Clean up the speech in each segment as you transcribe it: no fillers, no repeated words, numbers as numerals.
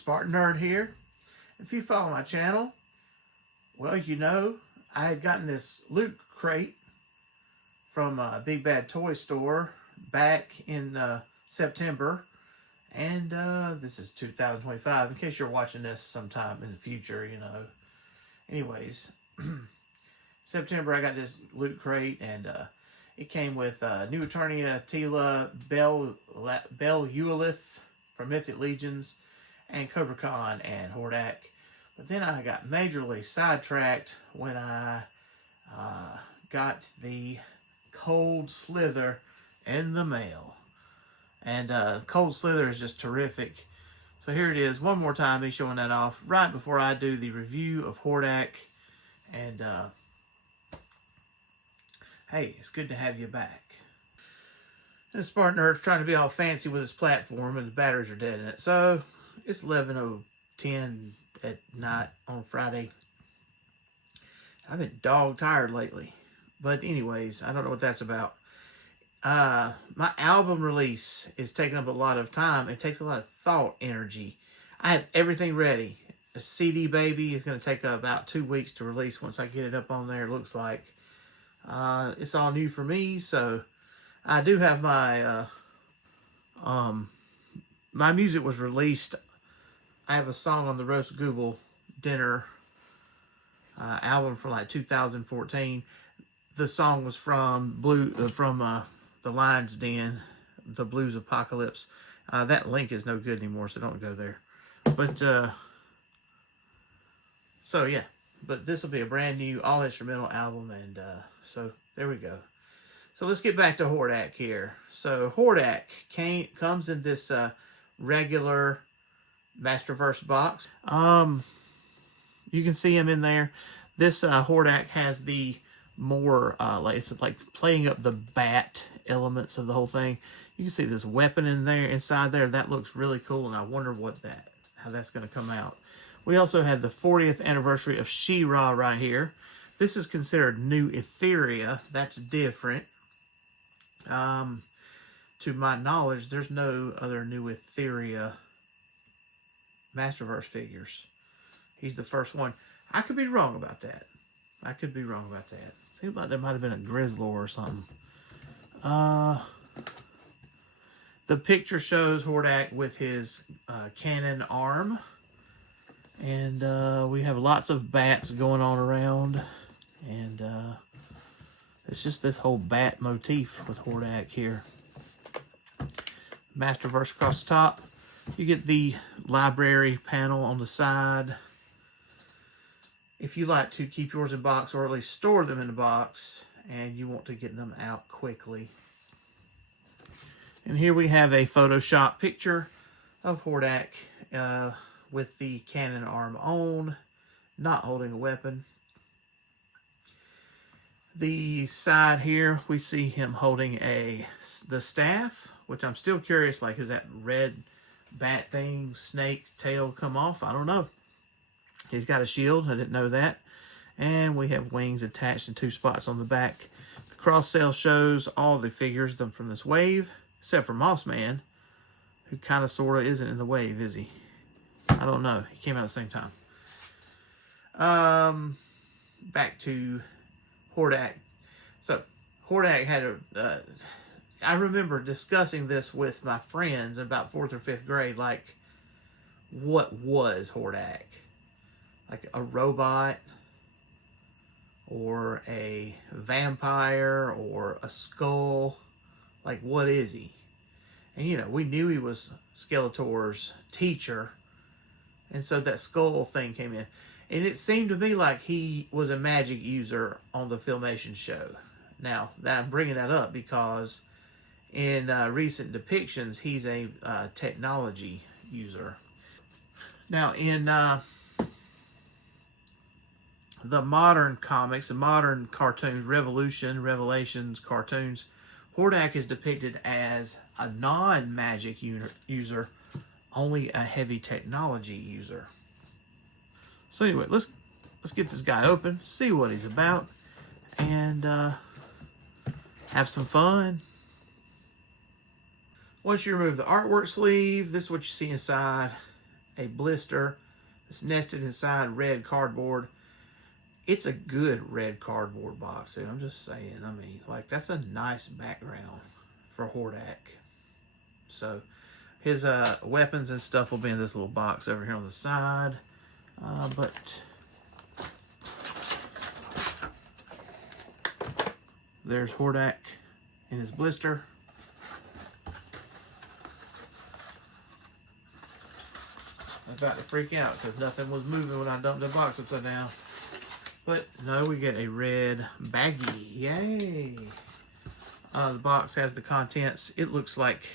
SpartanNerd here. If you follow my channel, well, you know I had gotten this loot crate from Big Bad Toy Store back in September, and this is 2025, in case you're watching this sometime in the future, you know. Anyways, September I got this loot crate, and it came with New Eternia Tila Bel-Ulith from Mythic Legions, and Cobra Khan and Hordak. But then I got majorly sidetracked when I got the Cold Slither in the mail. And Cold Slither is just terrific. So here it is, one more time, me showing that off right before I do the review of Hordak. And hey, it's good to have you back. And SpartanNerd's trying to be all fancy with his platform, and the batteries are dead in it. So it's 11:10 at night on Friday. I've been dog tired lately. But anyways, I don't know what that's about. My album release is taking up a lot of time. It takes a lot of thought energy. I have everything ready. A CD baby is going to take about 2 weeks to release once I get it up on there, it looks like. It's all new for me, so I do have my my music was released. I have a song on the Roast Google Dinner album from like 2014. The song was from the Lion's Den, the Blues Apocalypse. That link is no good anymore, so don't go there. But so yeah, but this will be a brand new all instrumental album, and so there we go. So let's get back to Hordak here. So Hordak comes in this regular MASTERVERSE box. You can see him in there. This Hordak has the more it's like playing up the bat elements of the whole thing. You can see this weapon in there, inside there. That looks really cool, and I wonder how that's going to come out. We also had the 40th anniversary of She-Ra right here. This is considered New Etheria. That's different. To my knowledge, there's no other New Etheria MASTERVERSE figures. He's the first one. I could be wrong about that. Seems like there might have been a Grizzlor or something. The picture shows Hordak with his cannon arm. And we have lots of bats going on around. And it's just this whole bat motif with Hordak here. MASTERVERSE across the top. You get the library panel on the side. If you like to keep yours in box, or at least store them in a box, and you want to get them out quickly. And here we have a Photoshop picture of Hordak with the cannon arm on, not holding a weapon. The side here, we see him holding the staff, which I'm still curious, like, is that red bat thing, snake tail come off? I don't know. He's got a shield. I didn't know that. And we have wings attached in 2 spots on the back. The cross sale shows all the figures from this wave, except for Mossman, who kind of sort of isn't in the wave, is he? I don't know. He came out at the same time. Back to Hordak. So Hordak had I remember discussing this with my friends in about 4th or 5th grade. Like, what was Hordak? Like a robot, or a vampire, or a skull? Like, what is he? And you know, we knew he was Skeletor's teacher, and so that skull thing came in. And it seemed to me like he was a magic user on the Filmation show. Now, I'm bringing that up because in recent depictions, he's a technology user. Now, in the modern comics, the modern cartoons, Revelations cartoons, Hordak is depicted as a non-magic user, only a heavy technology user. So anyway, let's get this guy open, see what he's about, and have some fun. Once you remove the artwork sleeve, this is what you see inside. a blister. It's nested inside red cardboard. It's a good red cardboard box, dude. I'm just saying. I mean, like, that's a nice background for Hordak. So, his weapons and stuff will be in this little box over here on the side. But there's Hordak in his blister. I'm about to freak out because nothing was moving when I dumped the box upside down. But no, we get a red baggie. Yay! The box has the contents. It looks like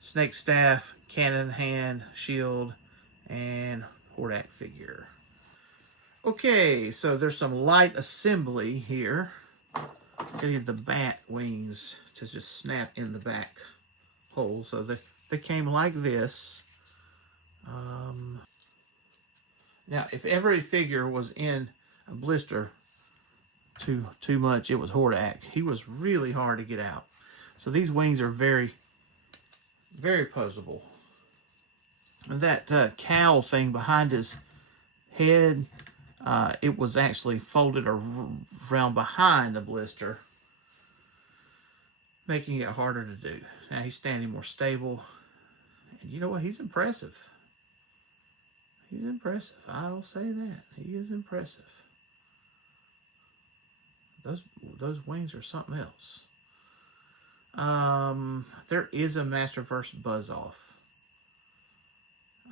snake staff, cannon hand, shield, and Hordak figure. Okay, so there's some light assembly here. I need the bat wings to just snap in the back hole. So they came like this. Now, if every figure was in a blister too much, it was Hordak. He was really hard to get out. So these wings are very, very posable. And that cowl thing behind his head, it was actually folded around behind the blister, making it harder to do. Now he's standing more stable. And you know what? He's impressive. He's impressive. I'll say that. He is impressive. Those wings are something else. There is a Masterverse Buzz-Off.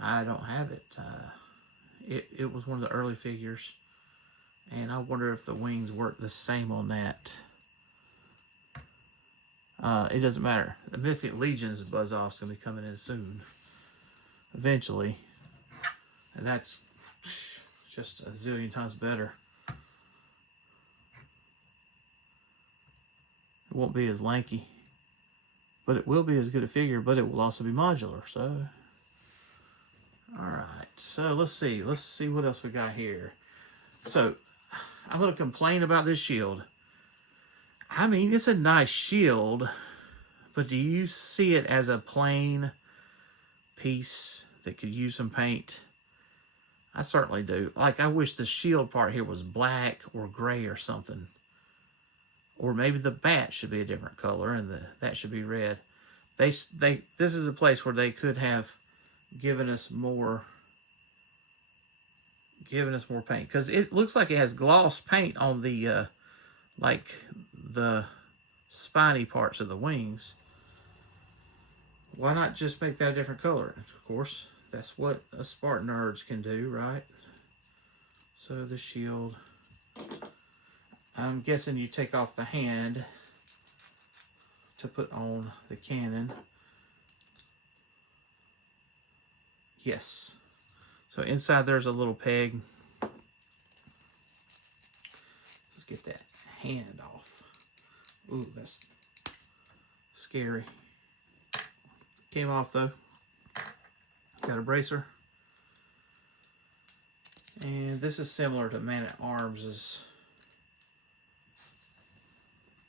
I don't have it. It was one of the early figures. And I wonder if the wings work the same on that. It doesn't matter. The Mythic Legions Buzz-Off's going to be coming in soon. Eventually. And that's just a zillion times better. It won't be as lanky. But it will be as good a figure, but it will also be modular. So, alright. So, let's see. Let's see what else we got here. So, I'm going to complain about this shield. I mean, it's a nice shield. But do you see it as a plain piece that could use some paint? I certainly do. Like, I wish the shield part here was black or gray or something. Or maybe the bat should be a different color and that should be red. This is a place where they could have given us more paint, because it looks like it has gloss paint on the like the spiny parts of the wings. Why not just make that a different color? Of course, that's what us SpartanNerds can do, right? So the shield. I'm guessing you take off the hand to put on the cannon. Yes. So inside there's a little peg. Let's get that hand off. Ooh, that's scary. Came off though. Got a bracer. And this is similar to Man-at-Arms'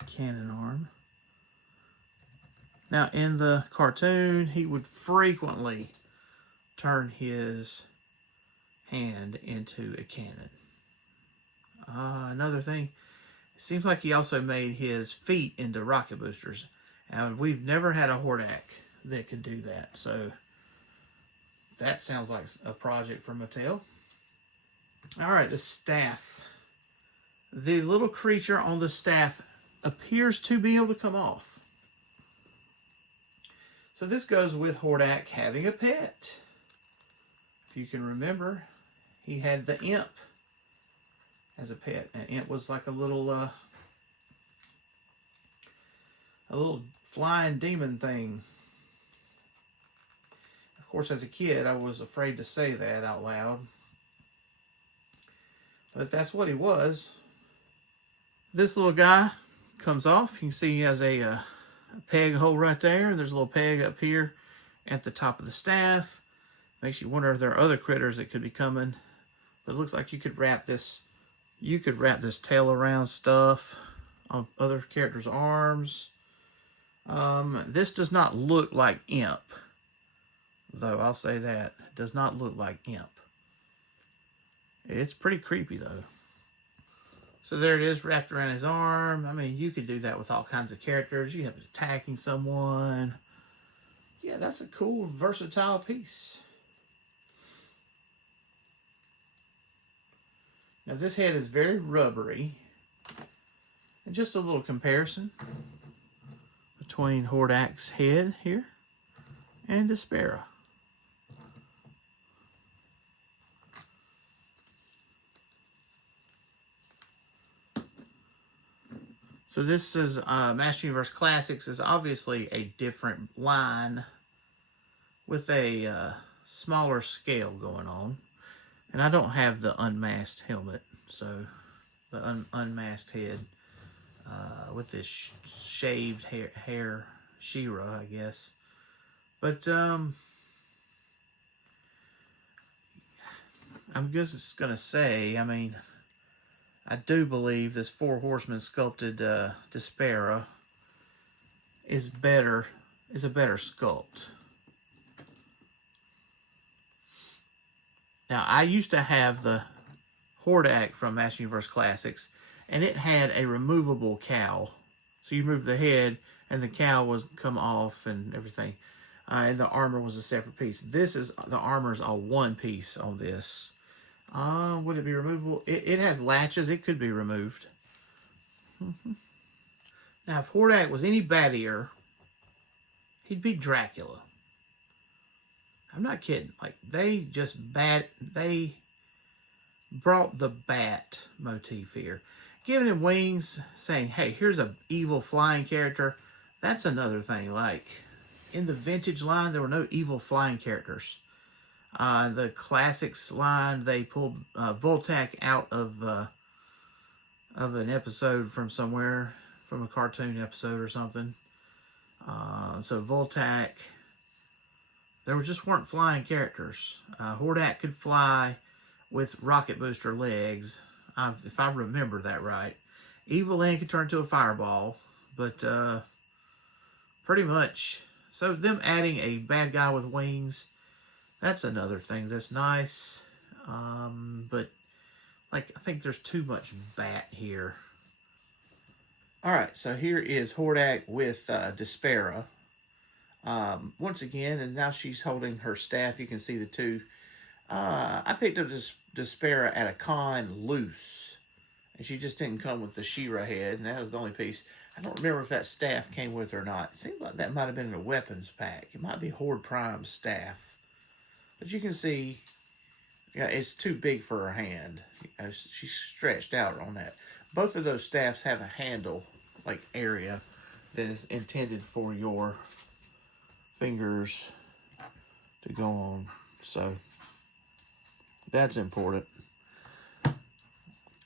cannon arm. Now in the cartoon, he would frequently turn his hand into a cannon. Another thing, it seems like he also made his feet into rocket boosters. And we've never had a Hordak that could do that. So that sounds like a project for Mattel. Alright, the staff. The little creature on the staff appears to be able to come off. So this goes with Hordak having a pet. If you can remember, he had the imp as a pet. And imp was like a little flying demon thing. Of course, as a kid, I was afraid to say that out loud. But that's what he was. This little guy comes off. You can see he has a peg hole right there. And there's a little peg up here at the top of the staff. Makes you wonder if there are other critters that could be coming. But it looks like you could wrap this tail around stuff on other characters' arms. This does not look like Imp. though. I'll say that. It does not look like Imp. It's pretty creepy, though. So there it is, wrapped around his arm. I mean, you could do that with all kinds of characters. You have attacking someone. Yeah, that's a cool, versatile piece. Now, this head is very rubbery. And just a little comparison between Hordak's head here and Despera. So this is Master Universe Classics is obviously a different line with a smaller scale going on. And I don't have the unmasked helmet, so the unmasked head with this shaved hair She-Ra, I guess. But I'm just going to say, I mean, I do believe this Four Horsemen sculpted Despera is a better sculpt. Now, I used to have the Hordak from Master Universe Classics, and it had a removable cowl. So you move the head, and the cowl was come off and everything. And the armor was a separate piece. The armor is all one piece on this. Would it be removable? It has latches. It could be removed. Now, if Hordak was any battier, he'd be Dracula. I'm not kidding. Like, they brought the bat motif here. Giving him wings, saying, hey, here's an evil flying character. That's another thing. Like, in the vintage line, there were no evil flying characters. The classics line, they pulled Voltak out of an episode from somewhere, from a cartoon episode or something. So Voltak, there just weren't flying characters. Hordak could fly with rocket booster legs, if I remember that right. Evil Lyn could turn into a fireball, but pretty much. So them adding a bad guy with wings, that's another thing that's nice. But like, I think there's too much bat here. All right, so here is Hordak with Despera. Once again, and now she's holding her staff. You can see the two. I picked up Despera at a con loose, and she just didn't come with the She-Ra head, and that was the only piece. I don't remember if that staff came with her or not. It seems like that might have been in a weapons pack. It might be Horde Prime's staff. But you can see, yeah, it's too big for her hand. She's stretched out on that. Both of those staffs have a handle, like, area that is intended for your fingers to go on. So that's important.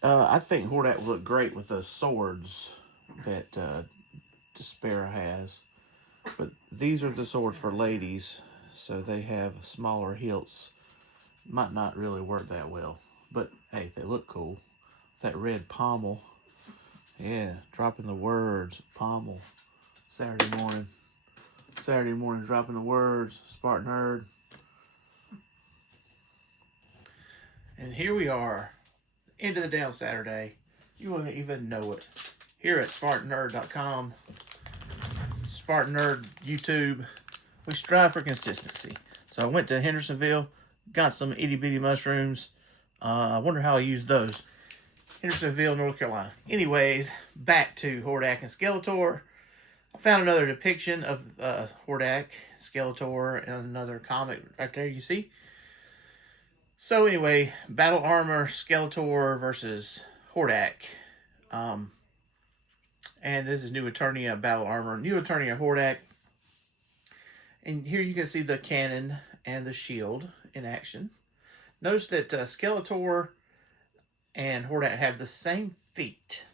I think Hordak would look great with the swords that Despera has. But these are the swords for ladies, so they have smaller hilts. Might not really work that well. But hey, they look cool. That red pommel. Yeah, dropping the words. Pommel. Saturday morning, dropping the words. SpartanNerd. And here we are. End of the day on Saturday. You won't even know it. Here at SpartanNerd.com. SpartanNerd YouTube. We strive for consistency. So I went to Hendersonville. Got some itty bitty mushrooms. I wonder how I used those. Hendersonville, North Carolina. Anyways, back to Hordak and Skeletor. I found another depiction of Hordak, Skeletor, in another comic right there, you see. So anyway, battle armor, Skeletor versus Hordak. And this is New Eternia battle armor. New Eternia Hordak. And here you can see the cannon and the shield in action. Notice that Skeletor and Hordak have the same feet.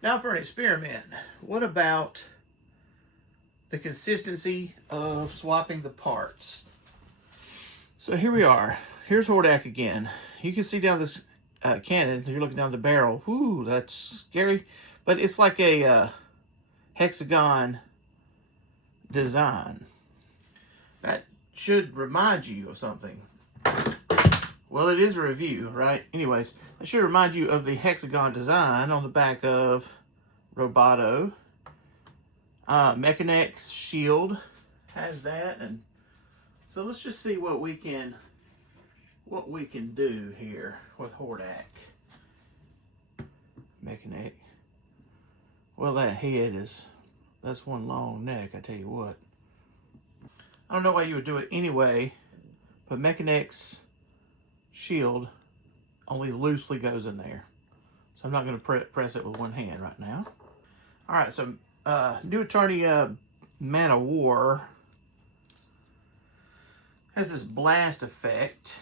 Now for an experiment. What about the consistency of swapping the parts? So here we are. Here's Hordak again. You can see down this cannon. You're looking down the barrel. Whoo, that's scary. But it's like a hexagon design. That should remind you of something. Well, it is a review, right? Anyways, it should remind you of the hexagon design on the back of Roboto. Mechanix Shield has that, and so let's just see what we can do here with Hordak. Mechanic. Well, that head that's one long neck, I tell you what. I don't know why you would do it anyway, but Mechanix Shield only loosely goes in there. So I'm not going to press it with one hand right now. All right, so New Eternia Man of War has this blast effect.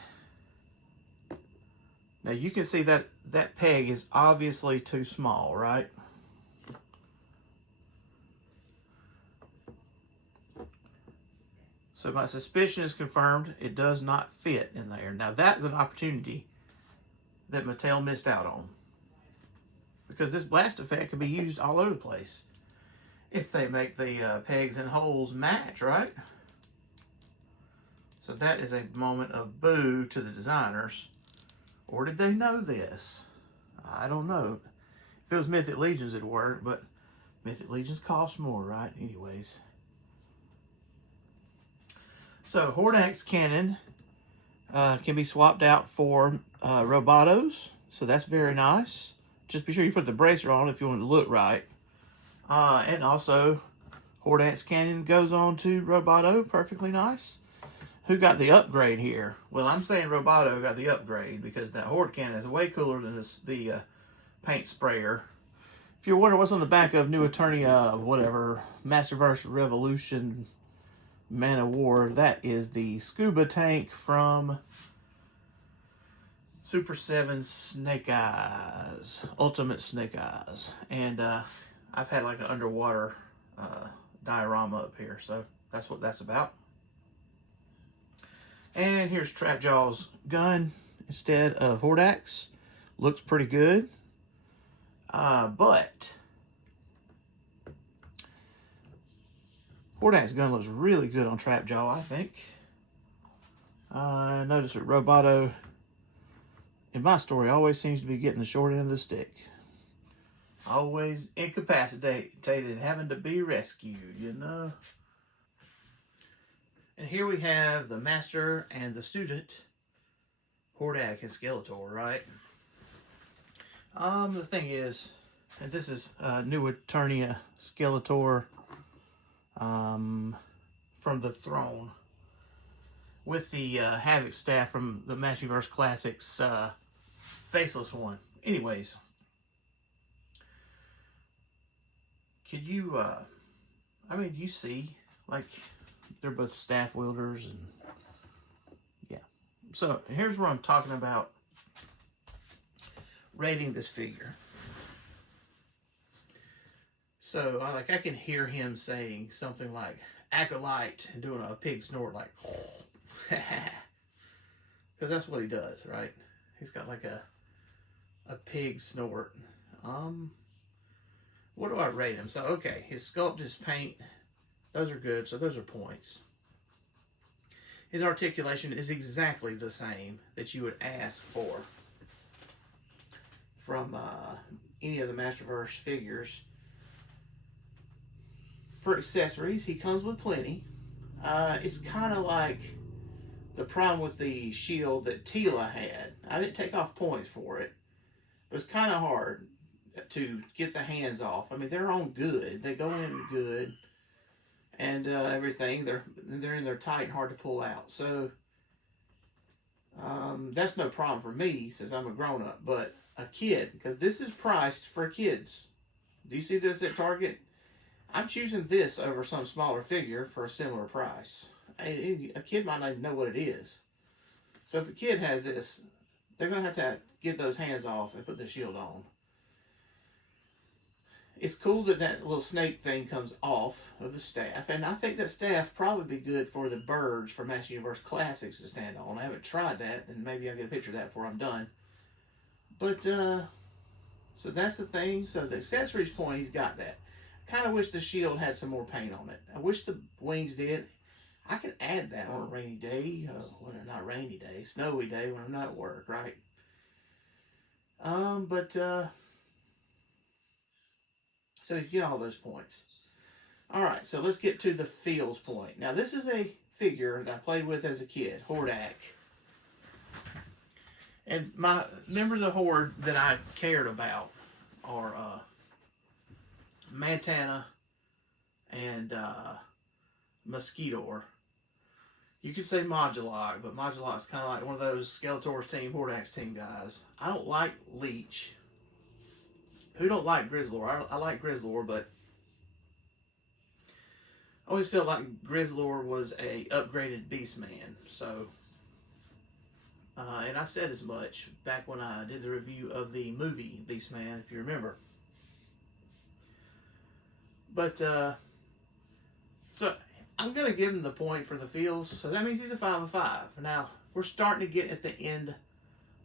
Now you can see that that peg is obviously too small, right? So my suspicion is confirmed. It does not fit in there. Now that is an opportunity that Mattel missed out on, because this blast effect can be used all over the place if they make the pegs and holes match, right? So that is a moment of boo to the designers. Or did they know this? I don't know. If it was Mythic Legions, it'd work, but Mythic Legions cost more, right? Anyways. So Hordak's cannon can be swapped out for Robotos. So that's very nice. Just be sure you put the bracer on if you want it to look right. And also, Hordak's cannon goes on to Roboto. Perfectly nice. Who got the upgrade here? Well, I'm saying Roboto got the upgrade because that Horde cannon is way cooler than the paint sprayer. If you're wondering what's on the back of New Eternia, whatever, Masterverse Revolution Man of War, that is the scuba tank from Super 7 Snake Eyes, Ultimate Snake Eyes. And I've had like an underwater diorama up here, so that's what that's about. And here's Trapjaw's gun instead of Hordak's. Looks pretty good. But Hordak's gun looks really good on Trapjaw, I think. I noticed that Roboto, in my story, always seems to be getting the short end of the stick. Always incapacitated, having to be rescued, you know. And here we have the Master and the Student, Hordak and Skeletor, right? The thing is, and this is New Eternia Skeletor from the Throne with the Havoc staff from the Masterverse Classics faceless one. Anyways, could you, I mean, you see, like, they're both staff wielders, and yeah. So here's where I'm talking about rating this figure. So I can hear him saying something like acolyte and doing a pig snort, like, because that's what he does, right? He's got like a pig snort. What do I rate him? So okay, his sculpt, his paint, those are good, so those are points. His articulation is exactly the same that you would ask for from any of the Masterverse figures. For accessories, he comes with plenty. It's kind of like the problem with the shield that Tila had. I didn't take off points for it. It was kind of hard to get the hands off. I mean, they're on good. They go in good. And everything, they're in there tight and hard to pull out. So that's no problem for me since I'm a grown-up. But a kid, because this is priced for kids. Do you see this at Target? I'm choosing this over some smaller figure for a similar price. A kid might not even know what it is. So if a kid has this, they're going to have get those hands off and put the shield on. It's cool that that little snake thing comes off of the staff. And I think that staff probably be good for the birds for Master Universe Classics to stand on. I haven't tried that, and maybe I'll get a picture of that before I'm done. But, so that's the thing. So the accessories point, he's got that. I kind of wish the shield had some more paint on it. I wish the wings did. I can add that on a rainy day, not rainy day, snowy day when I'm not at work, right? So you get all those points. All right, so let's get to the feels point. Now, this is a figure that I played with as a kid, Hordak. And my members of the Horde that I cared about are Montana and Mosquitoer. You could say Modulok, but Modulok's kind of like one of those Skeletor's team, Hordak's team guys. I don't like Leech. Who don't like Grizzlor? I like Grizzlor, but I always felt like Grizzlor was a upgraded Beastman. So, and I said as much back when I did the review of the movie Beastman, if you remember. But, so I'm going to give him the point for the feels. So that means he's a 5 of 5. Now, we're starting to get at the end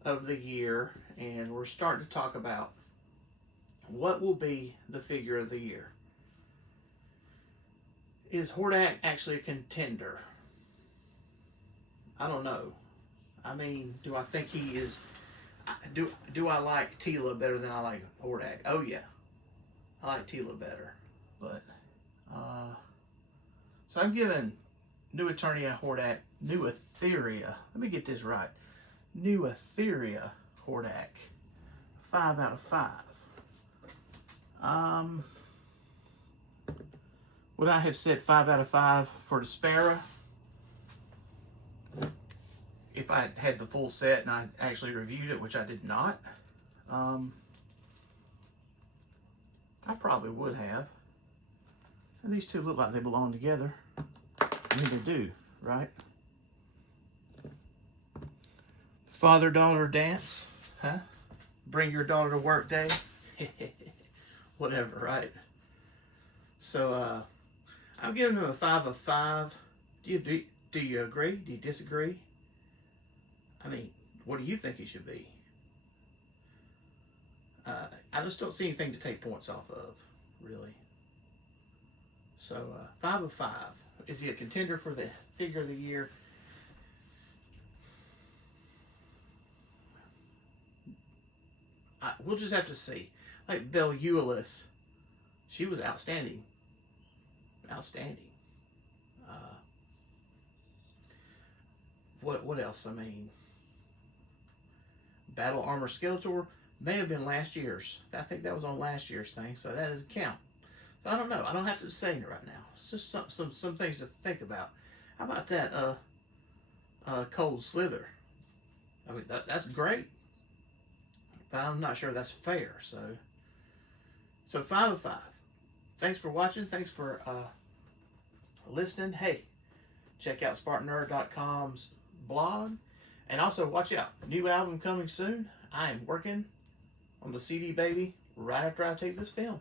of the year, and we're starting to talk about what will be the figure of the year. Is Hordak actually a contender? I don't know. I mean, do I think he is... Do I like Tila better than I like Hordak? Oh, yeah. I like Tila better. But, so I'm giving New Eternia Hordak, New Etheria, let me get this right, New Etheria Hordak, 5 out of 5. Would I have said 5 out of 5 for the Sparrow? If I had the full set and I actually reviewed it, which I did not, I probably would have. And these two look like they belong together. I mean, they do, right? Father-daughter dance, huh? Bring your daughter to work day. Whatever, right? So, I'm giving them a 5 of 5. Do you agree? Do you disagree? I mean, what do you think he should be? I just don't see anything to take points off of, really. So, 5 of 5. Is he a contender for the figure of the year? We'll just have to see. Like Belulith, she was outstanding. Outstanding. What else? I mean, Battle Armor Skeletor may have been last year's. I think that was on last year's thing, so that doesn't count. So I don't know. I don't have to say it right now. It's just some things to think about. How about that Cold Slither? I mean, that's great, but I'm not sure that's fair. So 5 of 5. Thanks for watching. Thanks for listening. Hey, check out SpartanNerd.com's blog. And also, watch out. New album coming soon. I am working on the CD, baby, right after I take this film.